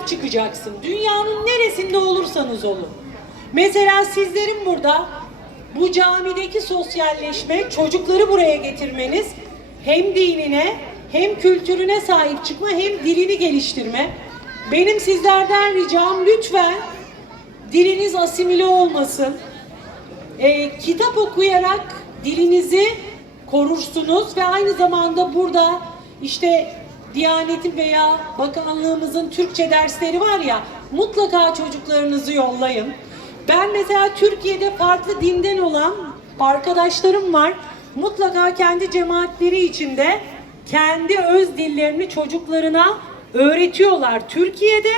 sahip çıkacaksın. Dünyanın neresinde olursanız olun. Mesela sizlerin burada bu camideki sosyalleşme, çocukları buraya getirmeniz hem dinine hem kültürüne sahip çıkma hem dilini geliştirme. Benim sizlerden ricam lütfen diliniz asimile olmasın. Ee, kitap okuyarak dilinizi korursunuz ve aynı zamanda burada işte Diyanet'in veya bakanlığımızın Türkçe dersleri var ya mutlaka çocuklarınızı yollayın. Ben mesela Türkiye'de farklı dinden olan arkadaşlarım var. Mutlaka kendi cemaatleri içinde kendi öz dillerini çocuklarına öğretiyorlar. Türkiye'de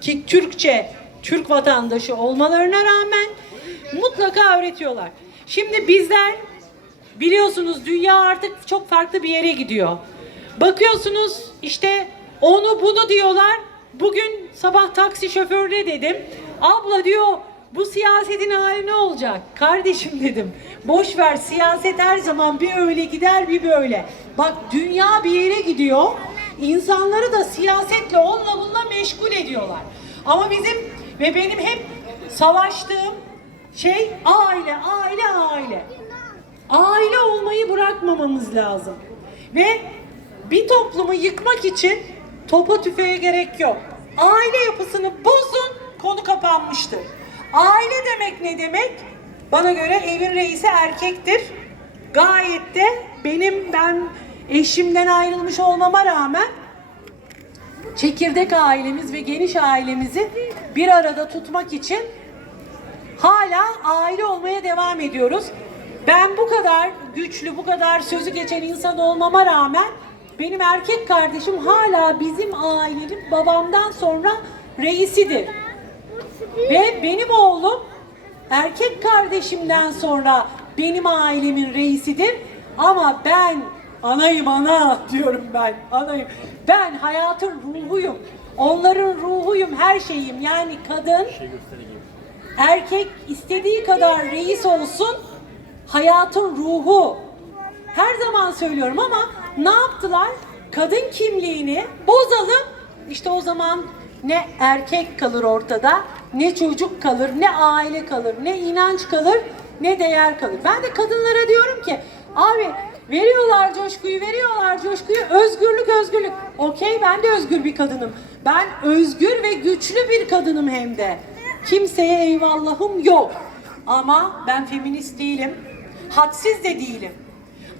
ki Türkçe Türk vatandaşı olmalarına rağmen mutlaka öğretiyorlar. Şimdi bizler biliyorsunuz dünya artık çok farklı bir yere gidiyor. Bakıyorsunuz işte onu bunu diyorlar. Bugün sabah taksi şoförüne dedim. Abla diyor bu siyasetin hali ne olacak? Kardeşim dedim. Boş ver siyaset her zaman bir öyle gider bir böyle. Bak dünya bir yere gidiyor. İnsanları da siyasetle onunla bununla meşgul ediyorlar. Ama bizim ve benim hep savaştığım şey aile, aile, aile. Aile olmayı bırakmamamız lazım. Ve bir toplumu yıkmak için topa tüfeğe gerek yok. Aile yapısını bozun, konu kapanmıştır. Aile demek ne demek? Bana göre evin reisi erkektir. Gayet de benim ben eşimden ayrılmış olmama rağmen çekirdek ailemiz ve geniş ailemizi bir arada tutmak için hala aile olmaya devam ediyoruz. Ben bu kadar güçlü, bu kadar sözü geçen insan olmama rağmen benim erkek kardeşim hala bizim ailenin babamdan sonra reisidir. Ve benim oğlum erkek kardeşimden sonra benim ailemin reisidir. Ama ben anayım ana diyorum ben anayım. Ben hayatın ruhuyum. Onların ruhuyum, her şeyim. Yani kadın erkek istediği kadar reis olsun hayatın ruhu. Her zaman söylüyorum ama ne yaptılar? Kadın kimliğini bozalım. İşte o zaman ne erkek kalır ortada, ne çocuk kalır, ne aile kalır, ne inanç kalır, ne değer kalır. Ben de kadınlara diyorum ki abi veriyorlar coşkuyu, veriyorlar coşkuyu. Özgürlük, özgürlük. Okey ben de özgür bir kadınım. Ben özgür ve güçlü bir kadınım hem de. Kimseye eyvallahım yok. Ama ben feminist değilim. Hadsiz de değilim.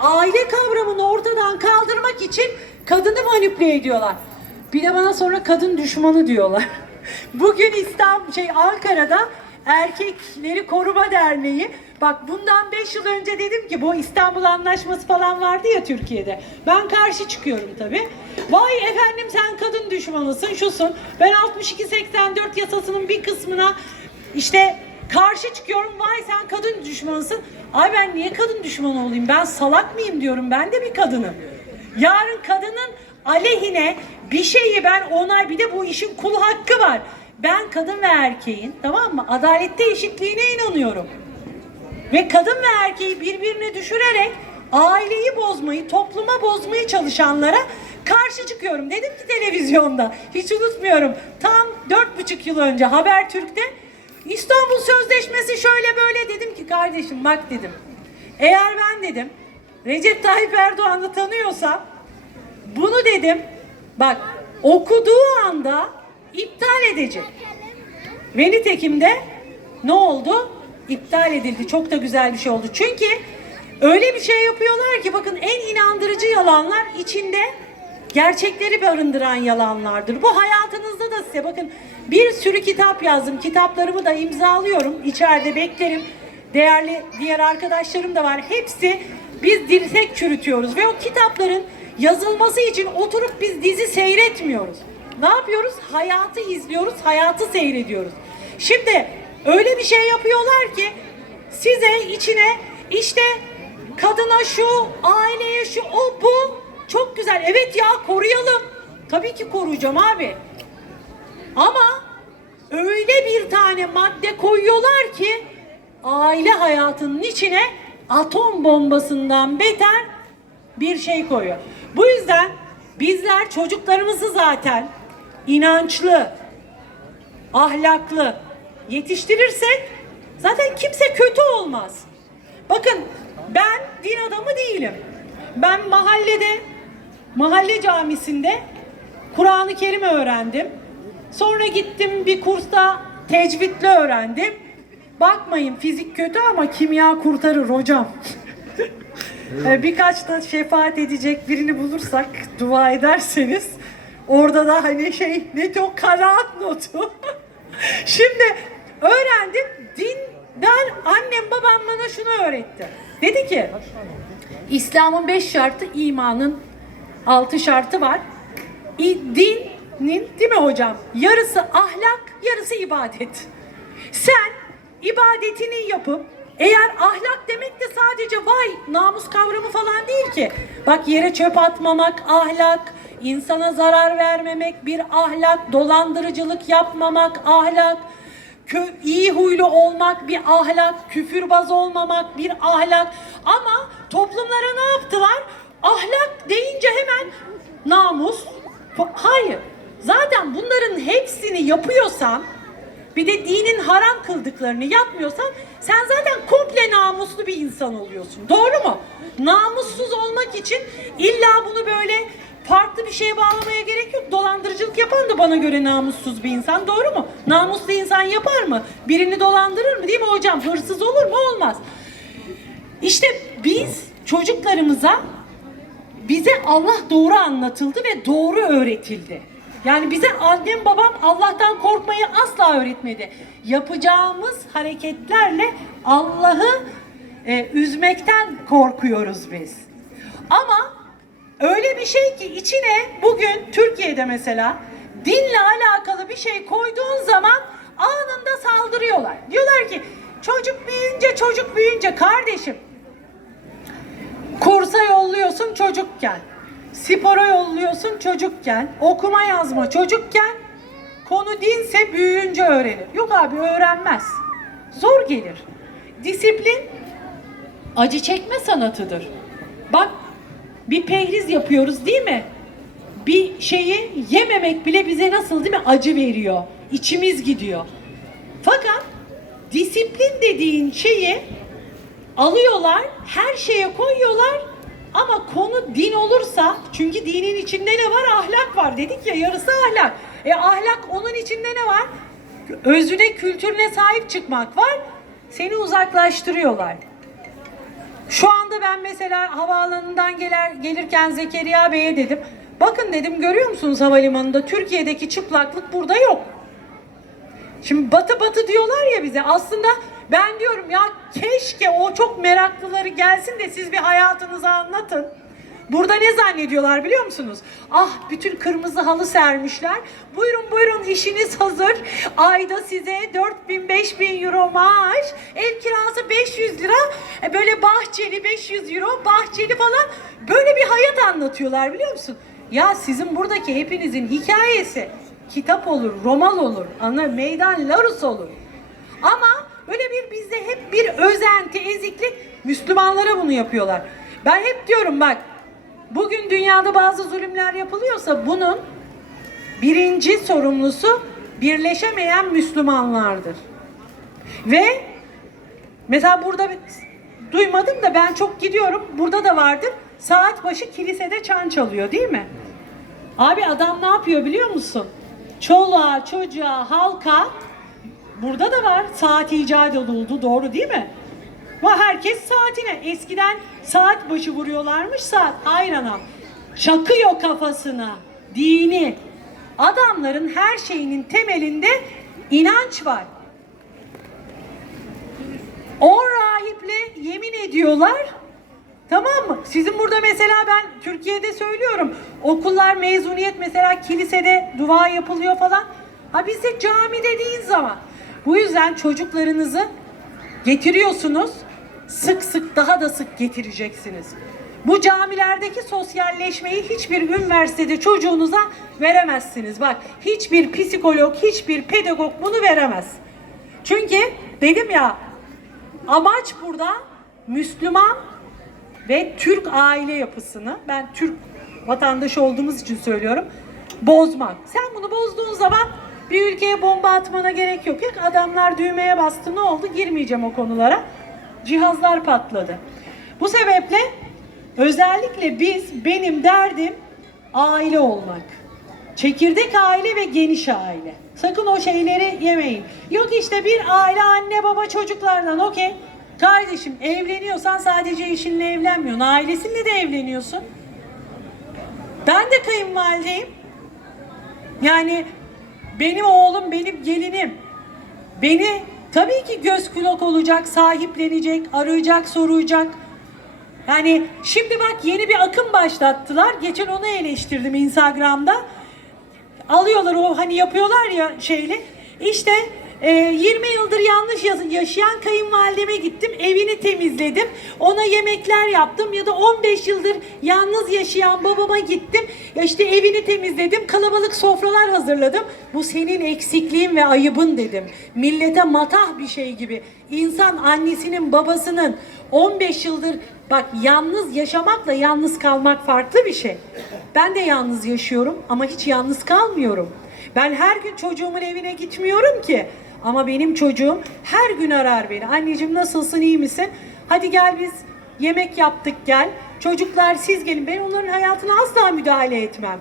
Aile kavramını ortadan kaldırmak için kadını manipüle ediyorlar. Bir de bana sonra kadın düşmanı diyorlar. Bugün İstanbul şey Ankara'da Erkekleri Koruma Derneği bak bundan 5 yıl önce dedim ki bu İstanbul Anlaşması falan vardı ya Türkiye'de. Ben karşı çıkıyorum tabi. Vay efendim sen kadın düşmanısın şusun. Ben 62-84 yasasının bir kısmına işte karşı çıkıyorum. Vay sen kadın düşmanısın. Ay ben niye kadın düşmanı olayım? Ben salak mıyım diyorum. Ben de bir kadınım. Yarın kadının aleyhine bir şeyi ben onay bir de bu işin kul hakkı var. Ben kadın ve erkeğin tamam mı? Adalette eşitliğine inanıyorum. Ve kadın ve erkeği birbirine düşürerek aileyi bozmayı, topluma bozmayı çalışanlara karşı çıkıyorum. Dedim ki televizyonda, hiç unutmuyorum. Tam dört buçuk yıl önce Habertürk'te İstanbul Sözleşmesi şöyle böyle dedim ki kardeşim bak dedim. Eğer ben dedim Recep Tayyip Erdoğan'ı tanıyorsam bunu dedim bak okuduğu anda iptal edecek. Ve nitekim de ne oldu? İptal edildi. Çok da güzel bir şey oldu. Çünkü öyle bir şey yapıyorlar ki bakın en inandırıcı yalanlar içinde gerçekleri barındıran yalanlardır. Bu hayatınızda da size bakın bir sürü kitap yazdım. Kitaplarımı da imzalıyorum. İçeride beklerim. Değerli diğer arkadaşlarım da var. Hepsi biz dirsek çürütüyoruz ve o kitapların yazılması için oturup biz dizi seyretmiyoruz. Ne yapıyoruz? Hayatı izliyoruz, hayatı seyrediyoruz. Şimdi öyle bir şey yapıyorlar ki size içine işte kadına şu, aileye şu, o bu çok güzel. Evet ya koruyalım. Tabii ki koruyacağım abi. Ama öyle bir tane madde koyuyorlar ki aile hayatının içine atom bombasından beter bir şey koyuyor. Bu yüzden bizler çocuklarımızı zaten inançlı, ahlaklı yetiştirirsek zaten kimse kötü olmaz. Bakın ben din adamı değilim. Ben mahallede, mahalle camisinde Kur'an-ı Kerim öğrendim. Sonra gittim bir kursta tecvidle öğrendim. Bakmayın fizik kötü ama kimya kurtarır hocam. Ee, Birkaç da şefaat edecek birini bulursak dua ederseniz orada da hani şey ne o kanaat notu. Şimdi öğrendim dinden annem babam bana şunu öğretti. Dedi ki İslam'ın beş şartı imanın altı şartı var. Dinin değil mi hocam? Yarısı ahlak, yarısı ibadet. Sen ibadetini yapıp eğer ahlak demek de sadece vay namus kavramı falan değil ki. Bak yere çöp atmamak ahlak, insana zarar vermemek bir ahlak, dolandırıcılık yapmamak ahlak, kö iyi huylu olmak bir ahlak, küfürbaz olmamak bir ahlak. Ama toplumlara ne yaptılar? Ahlak deyince hemen namus. Hayır. Zaten bunların hepsini yapıyorsan bir de dinin haram kıldıklarını yapmıyorsan sen zaten komple namuslu bir insan oluyorsun. Doğru mu? Namussuz olmak için illa bunu böyle farklı bir şeye bağlamaya gerek yok. Dolandırıcılık yapan da bana göre namussuz bir insan. Doğru mu? Namuslu insan yapar mı? Birini dolandırır mı? Değil mi hocam? Hırsız olur mu? Olmaz. İşte biz çocuklarımıza bize Allah doğru anlatıldı ve doğru öğretildi. Yani bize annem babam Allah'tan korkmayı asla öğretmedi. Yapacağımız hareketlerle Allah'ı e, üzmekten korkuyoruz biz. Ama öyle bir şey ki içine bugün Türkiye'de mesela dinle alakalı bir şey koyduğun zaman anında saldırıyorlar. Diyorlar ki çocuk büyüyünce çocuk büyüyünce kardeşim Kursa yolluyorsun çocukken. Spora yolluyorsun çocukken. Okuma yazma çocukken. Konu dinse büyüyünce öğrenir. Yok abi öğrenmez. Zor gelir. Disiplin acı çekme sanatıdır. Bak bir pehriz yapıyoruz değil mi? Bir şeyi yememek bile bize nasıl değil mi acı veriyor. İçimiz gidiyor. Fakat disiplin dediğin şeyi alıyorlar, her şeye koyuyorlar ama konu din olursa çünkü dinin içinde ne var? Ahlak var. Dedik ya yarısı ahlak. E ahlak onun içinde ne var? Özüne, kültürüne sahip çıkmak var. Seni uzaklaştırıyorlar. Şu anda ben mesela havaalanından gelir, gelirken Zekeriya Bey'e dedim. Bakın dedim görüyor musunuz havalimanında Türkiye'deki çıplaklık burada yok. Şimdi batı batı diyorlar ya bize. Aslında ben diyorum ya keşke o çok meraklıları gelsin de siz bir hayatınızı anlatın. Burada ne zannediyorlar biliyor musunuz? Ah bütün kırmızı halı sermişler. Buyurun buyurun işiniz hazır. Ayda size 4000 5000 euro maaş. Ev kirası 500 lira. E böyle bahçeli 500 euro bahçeli falan. Böyle bir hayat anlatıyorlar biliyor musun? Ya sizin buradaki hepinizin hikayesi kitap olur, roman olur, ana meydan Larus olur. Ama böyle bir bizde hep bir özenti, eziklik Müslümanlara bunu yapıyorlar. Ben hep diyorum bak bugün dünyada bazı zulümler yapılıyorsa bunun birinci sorumlusu birleşemeyen Müslümanlardır. Ve mesela burada duymadım da ben çok gidiyorum. Burada da vardır. Saat başı kilisede çan çalıyor değil mi? Abi adam ne yapıyor biliyor musun? Çoluğa, çocuğa, halka burada da var. Saat icat oldu doğru değil mi? Ama herkes saatine. Eskiden saat başı vuruyorlarmış saat ayrana. Çakıyor kafasına. Dini. Adamların her şeyinin temelinde inanç var. O rahiple yemin ediyorlar. Tamam mı? Sizin burada mesela ben Türkiye'de söylüyorum. Okullar mezuniyet mesela kilisede dua yapılıyor falan. Ha bizde camide değil zaman. Bu yüzden çocuklarınızı getiriyorsunuz. Sık sık daha da sık getireceksiniz. Bu camilerdeki sosyalleşmeyi hiçbir üniversitede çocuğunuza veremezsiniz. Bak hiçbir psikolog, hiçbir pedagog bunu veremez. Çünkü dedim ya amaç burada Müslüman ve Türk aile yapısını ben Türk vatandaşı olduğumuz için söylüyorum bozmak. Sen bunu bozduğun zaman bir ülkeye bomba atmana gerek yok. Yok adamlar düğmeye bastı ne oldu? Girmeyeceğim o konulara. Cihazlar patladı. Bu sebeple özellikle biz benim derdim aile olmak. Çekirdek aile ve geniş aile. Sakın o şeyleri yemeyin. Yok işte bir aile anne baba çocuklardan okey. Kardeşim evleniyorsan sadece eşinle evlenmiyorsun. Ailesinle de evleniyorsun. Ben de kayınvalideyim. Yani benim oğlum, benim gelinim. Beni tabii ki göz kulak olacak, sahiplenecek, arayacak, soracak. Yani şimdi bak yeni bir akım başlattılar. Geçen onu eleştirdim Instagram'da. Alıyorlar o hani yapıyorlar ya şeyle. İşte e, 20 yıldır yanlış yaşayan kayınvalideme gittim. Evini temizledim. Ona yemekler yaptım. Ya da 15 yıldır yalnız yaşayan babama gittim. İşte evini temizledim. Kalabalık sofralar hazırladım. Bu senin eksikliğin ve ayıbın dedim. Millete matah bir şey gibi. İnsan annesinin babasının 15 yıldır bak yalnız yaşamakla yalnız kalmak farklı bir şey. Ben de yalnız yaşıyorum ama hiç yalnız kalmıyorum. Ben her gün çocuğumun evine gitmiyorum ki. Ama benim çocuğum her gün arar beni. Anneciğim nasılsın iyi misin? Hadi gel biz yemek yaptık gel. Çocuklar siz gelin. Ben onların hayatına asla müdahale etmem.